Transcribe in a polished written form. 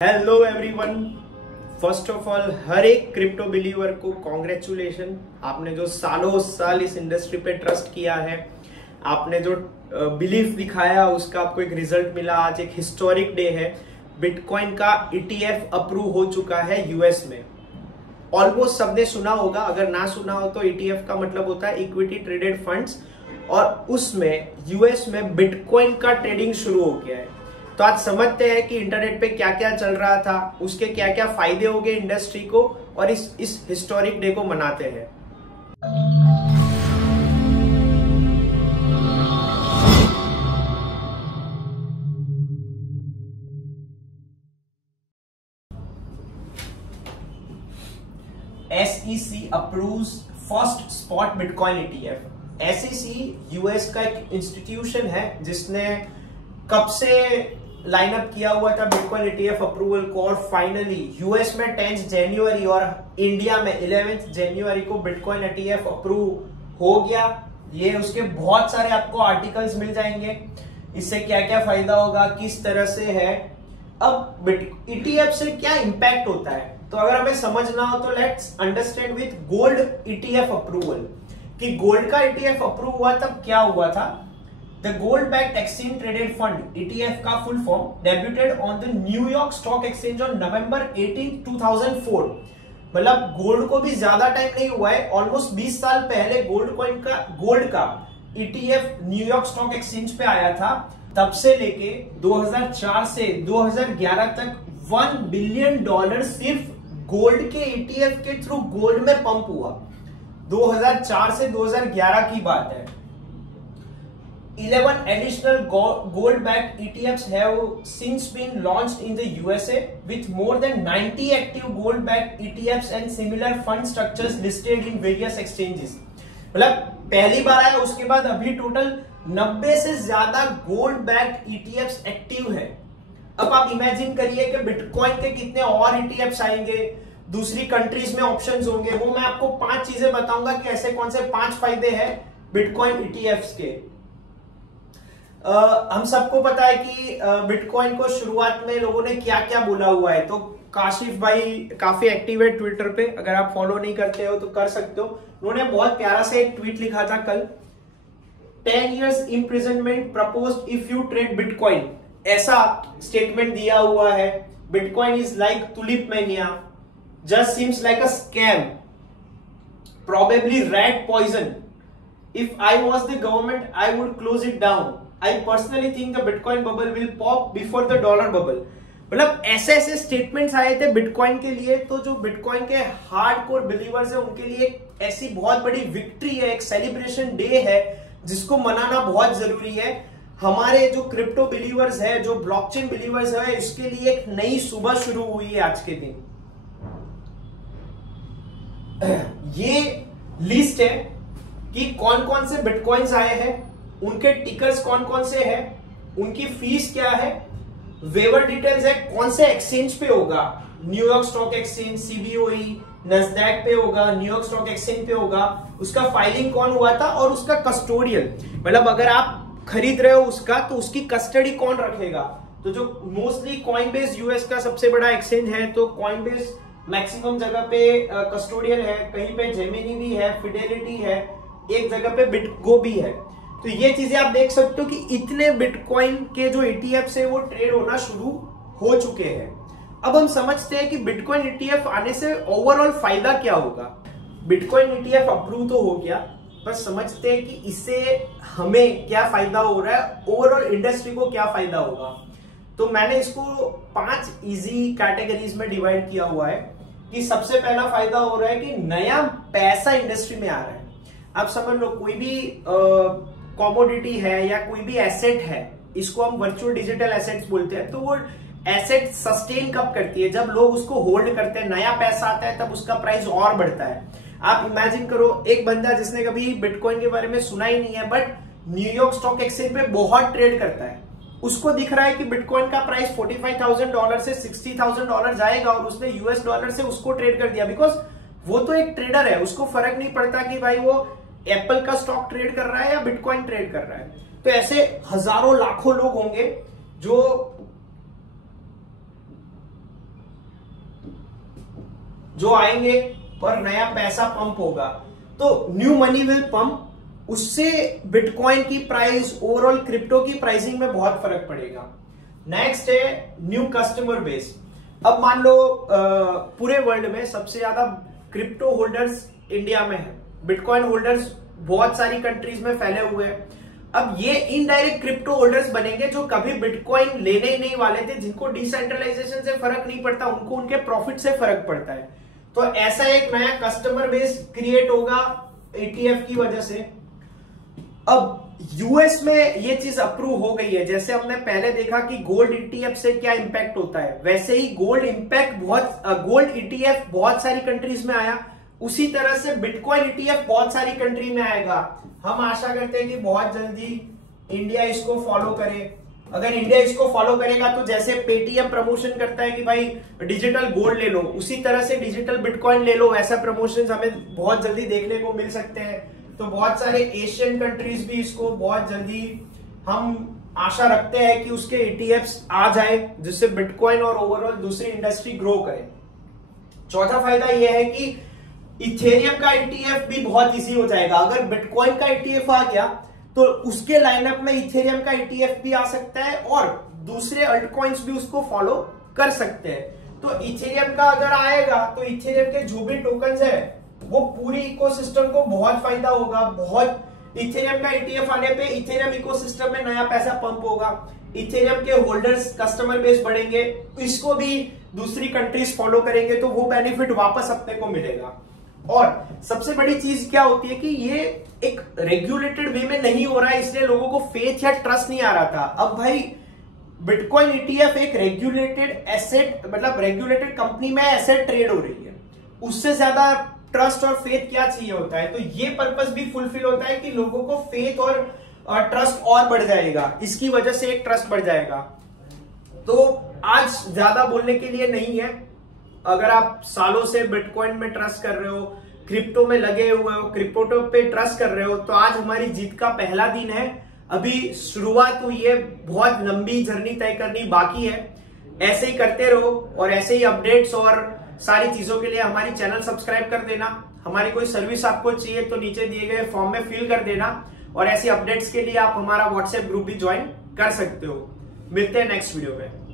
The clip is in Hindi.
Hello everyone. First of all हर एक क्रिप्टो बिलीवर को कॉन्ग्रेचुलेशन। आपने जो सालों साल इस इंडस्ट्री पे ट्रस्ट किया है, आपने जो बिलीफ दिखाया, उसका आपको एक रिजल्ट मिला। आज एक हिस्टोरिक डे है। बिटकॉइन का ईटीएफ अप्रूव हो चुका है यूएस में। ऑलमोस्ट सबने सुना होगा, अगर ना सुना हो तो ईटीएफ का मतलब होता है इक्विटी ट्रेडेड फंड्स, और उसमें यूएस में बिटकॉइन का ट्रेडिंग शुरू हो गया है। तो आज समझते हैं कि इंटरनेट पे क्या क्या चल रहा था, उसके क्या क्या फायदे हो गए इंडस्ट्री को, और इस हिस्टोरिक डे को मनाते हैं। SEC approves first spot bitcoin ETF। SEC US का एक इंस्टीट्यूशन है जिसने कब से लाइनअप किया हुआ था बिटकॉइन ETF अप्रूवल को, और फाइनली यूएस में 10 जनवरी और इंडिया में 11 जनवरी को बिटकॉइन ETF अप्रूव हो गया। ये उसके बहुत सारे आपको आर्टिकल्स मिल जाएंगे, इससे क्या क्या फायदा होगा, किस तरह से है। अब ETF से क्या इंपैक्ट होता है, तो अगर हमें समझना हो तो let's understand with gold ETF approval. कि गोल्ड का ETF अप्रूव हुआ तब क्या हुआ था। The Gold Backed Exchange Traded Fund (ETF) का full form debuted on the New York Stock Exchange on November 18, 2004। मतलब गोल्ड को भी ज्यादा टाइम नहीं हुआ है, ऑलमोस्ट 20 साल पहले गोल्ड का ETF न्यूयॉर्क स्टॉक एक्सचेंज पे आया था। तब से लेके 2004 से 2011 तक $1 बिलियन सिर्फ गोल्ड के ETF के थ्रू गोल्ड में पंप हुआ। 2004 से 2011 की बात है। 11 additional gold-backed ETFs have since been launched in the USA, with more than 90 active gold-backed ETFs and similar fund structures listed in various exchanges। मतलब पहली बार आया, उसके बाद अभी टोटल 90 से ज्यादा गोल्ड-बैक्ड ETFs एक्टिव है। अब आप इमेजिन करिए कि बिटकॉइन के कितने और ETFs आएंगे, दूसरी कंट्रीज में ऑप्शंस होंगे। वो मैं आपको 5 चीजें बताऊंगा कि ऐसे कौन से 5 फायदे हैं बिटकॉइन ETFs के। हम सबको पता है कि बिटकॉइन को शुरुआत में लोगों ने क्या क्या बोला हुआ है। तो काशिफ भाई काफी एक्टिव है ट्विटर पे, अगर आप फॉलो नहीं करते हो तो कर सकते हो। उन्होंने बहुत प्यारा से एक ट्वीट लिखा था कल, 10 years imprisonment proposed if you trade bitcoin, ऐसा स्टेटमेंट दिया हुआ है। Bitcoin is like tulip mania, just seems like a scam, probably rat poison. If I was the government, I would close it down. I personally think the Bitcoin bubble will pop before the dollar bubble। मतलब ऐसे ऐसे स्टेटमेंट्स आए थे बिटकॉइन के लिए। तो जो बिटकॉइन के हार्डकोर बिलीवर्स है उनके लिए एक ऐसी बहुत बड़ी विक्ट्री है, एक सेलिब्रेशन डे है जिसको मनाना बहुत जरूरी है। हमारे जो क्रिप्टो बिलीवर्स है, जो ब्लॉकचेन बिलीवर्स है, इसके लिए एक नई सुबह शुरू हुई है आज के दिन। ये लिस्ट है कि कौन कौन से बिटकॉइंस आए हैं, उनके टिकर्स कौन कौन से हैं, उनकी फीस क्या है, वेवर डिटेल्स है, कौन से एक्सचेंज पे होगा, न्यूयॉर्क स्टॉक एक्सचेंज, CBOE, नस्डैक पे होगा, न्यूयॉर्क स्टॉक एक्सचेंज पे होगा, उसका फाइलिंग कौन हुआ था, और उसका कस्टोडियन, मतलब अगर आप खरीद रहे हो उसका तो उसकी कस्टडी कौन रखेगा। तो जो मोस्टली कॉइनबेस यूएस का सबसे बड़ा एक्सचेंज है, तो कॉइनबेस मैक्सिमम जगह पे कस्टोडियन है, कहीं पे जेमिनी भी है, फिडेलिटी है, एक जगह पे बिटगो भी है। तो ये चीजें आप देख सकते हो कि इतने बिटकॉइन के जो ETFs है वो ट्रेड होना शुरू हो चुके हैं। अब हम समझते हैं कि बिटकॉइन ETF आने से ओवरऑल फायदा क्या होगा। बिटकॉइन ETF अप्रूव तो हो गया, बस समझते हैं कि इससे हमें क्या फायदा हो रहा है, ओवरऑल इंडस्ट्री को क्या फायदा होगा। तो मैंने इसको 5 इजी कैटेगरीज में डिवाइड किया हुआ है। कि सबसे पहला फायदा हो रहा है कि नया पैसा इंडस्ट्री में आ रहा है। आप समझ लो, कोई भी कॉमोडिटी है या कोई भी एसेट है, इसको हम वर्चुअल डिजिटल एसेट्स बोलते हैं। तो वो एसेट सस्टेन कब करती है, जब लोग उसको होल्ड करते हैं, नया पैसा आता है, तब उसका प्राइस और बढ़ता है। आप इमेजिन करो, एक बंदा जिसने कभी बिटकॉइन के बारे में सुना ही नहीं है, बट न्यूयॉर्क स्टॉक एक्सचेंज पे बहुत ट्रेड करता है, उसको दिख रहा है कि बिटकॉइन का प्राइस $45,000 से $60,000 जाएगा, और उसने US डॉलर से उसको ट्रेड कर दिया। बिकॉज वो तो एक ट्रेडर है, उसको फर्क नहीं पड़ता कि भाई वो एप्पल का स्टॉक ट्रेड कर रहा है या बिटकॉइन ट्रेड कर रहा है। तो ऐसे हजारों लाखों लोग होंगे जो जो आएंगे और नया पैसा पंप होगा, तो न्यू मनी विल पंप, उससे बिटकॉइन की प्राइस, ओवरऑल क्रिप्टो की प्राइसिंग में बहुत फर्क पड़ेगा। नेक्स्ट है न्यू कस्टमर बेस। अब मान लो पूरे वर्ल्ड में सबसे ज्यादा क्रिप्टो होल्डर्स इंडिया में है, बिटकॉइन होल्डर्स बहुत सारी कंट्रीज में फैले हुए हैं। अब ये इनडायरेक्ट क्रिप्टो होल्डर्स बनेंगे जो कभी बिटकॉइन लेने ही नहीं वाले थे, जिनको डिसेंट्रलाइजेशन से फर्क नहीं पड़ता, उनको उनके प्रॉफिट से फर्क पड़ता है। तो ऐसा एक नया कस्टमर बेस क्रिएट होगा ETF की वजह से। अब यूएस में ये चीज अप्रूव हो गई है, जैसे हमने पहले देखा कि गोल्ड ETF से क्या इंपैक्ट होता है, वैसे ही गोल्ड ETF बहुत सारी कंट्रीज में आया, उसी तरह से बिटकॉइन ETF बहुत सारी कंट्री में आएगा। हम आशा करते हैं कि बहुत जल्दी इंडिया इसको फॉलो करे। अगर इंडिया इसको फॉलो करेगा तो जैसे पेटीएम प्रमोशन करता है कि भाई डिजिटल गोल्ड ले लो, उसी तरह से डिजिटल बिटकॉइन ले लो, ऐसा प्रमोशन हमें बहुत जल्दी देखने को मिल सकते हैं। तो बहुत सारे एशियन कंट्रीज भी इसको बहुत जल्दी, हम आशा रखते हैं कि उसके ETFs आ जाए, जिससे बिटकॉइन और ओवरऑल दूसरी इंडस्ट्री ग्रो करे। चौथा फायदा यह है कि इथेरियम का ETF भी बहुत इजी हो जाएगा। अगर बिटकॉइन का ETF आ गया तो उसके लाइनअप में इथेरियम का ETF भी आ सकता है और दूसरे अल्टकॉइंस भी उसको फॉलो कर सकते हैं। तो इथेरियम का अगर आएगा तो इथेरियम के जो भी टोकन्स है वो पूरी इकोसिस्टम को बहुत फायदा होगा। बहुत इथेरियम का ETF आने पे इथेरियम इकोसिस्टम में नया पैसा पंप होगा, इथेरियम के होल्डर्स कस्टमर बेस बढ़ेंगे, इसको भी दूसरी कंट्रीज फॉलो करेंगे तो वो बेनिफिट वापस अपने को मिलेगा। और सबसे बड़ी चीज क्या होती है कि ये एक रेगुलेटेड वे में नहीं हो रहा है, इसलिए लोगों को फेथ या ट्रस्ट नहीं आ रहा था। अब भाई बिटकॉइन ETF एक रेगुलेटेड एसेट, मतलब रेगुलेटेड कंपनी में एसेट ट्रेड हो रही है, उससे ज्यादा ट्रस्ट और फेथ क्या चाहिए होता है। तो ये पर्पस भी फुलफिल होता है कि लोगों को फेथ और ट्रस्ट और बढ़ जाएगा, इसकी वजह से एक ट्रस्ट बढ़ जाएगा। तो आज ज्यादा बोलने के लिए नहीं है। अगर आप सालों से बिटकॉइन में ट्रस्ट कर रहे हो, क्रिप्टो में लगे हुए हो, क्रिप्टो पे ट्रस्ट कर रहे हो, तो आज हमारी जीत का पहला दिन है। अभी शुरुआत हुई है, बहुत लंबी जर्नी तय करनी बाकी है। ऐसे ही करते रहो और ऐसे ही अपडेट्स और सारी चीजों के लिए हमारी चैनल सब्सक्राइब कर देना। हमारी कोई सर्विस आपको चाहिए तो नीचे दिए गए फॉर्म में फिल कर देना, और ऐसी अपडेट्स के लिए आप हमारा व्हाट्सएप ग्रुप भी ज्वाइन कर सकते हो। मिलते हैं नेक्स्ट वीडियो में।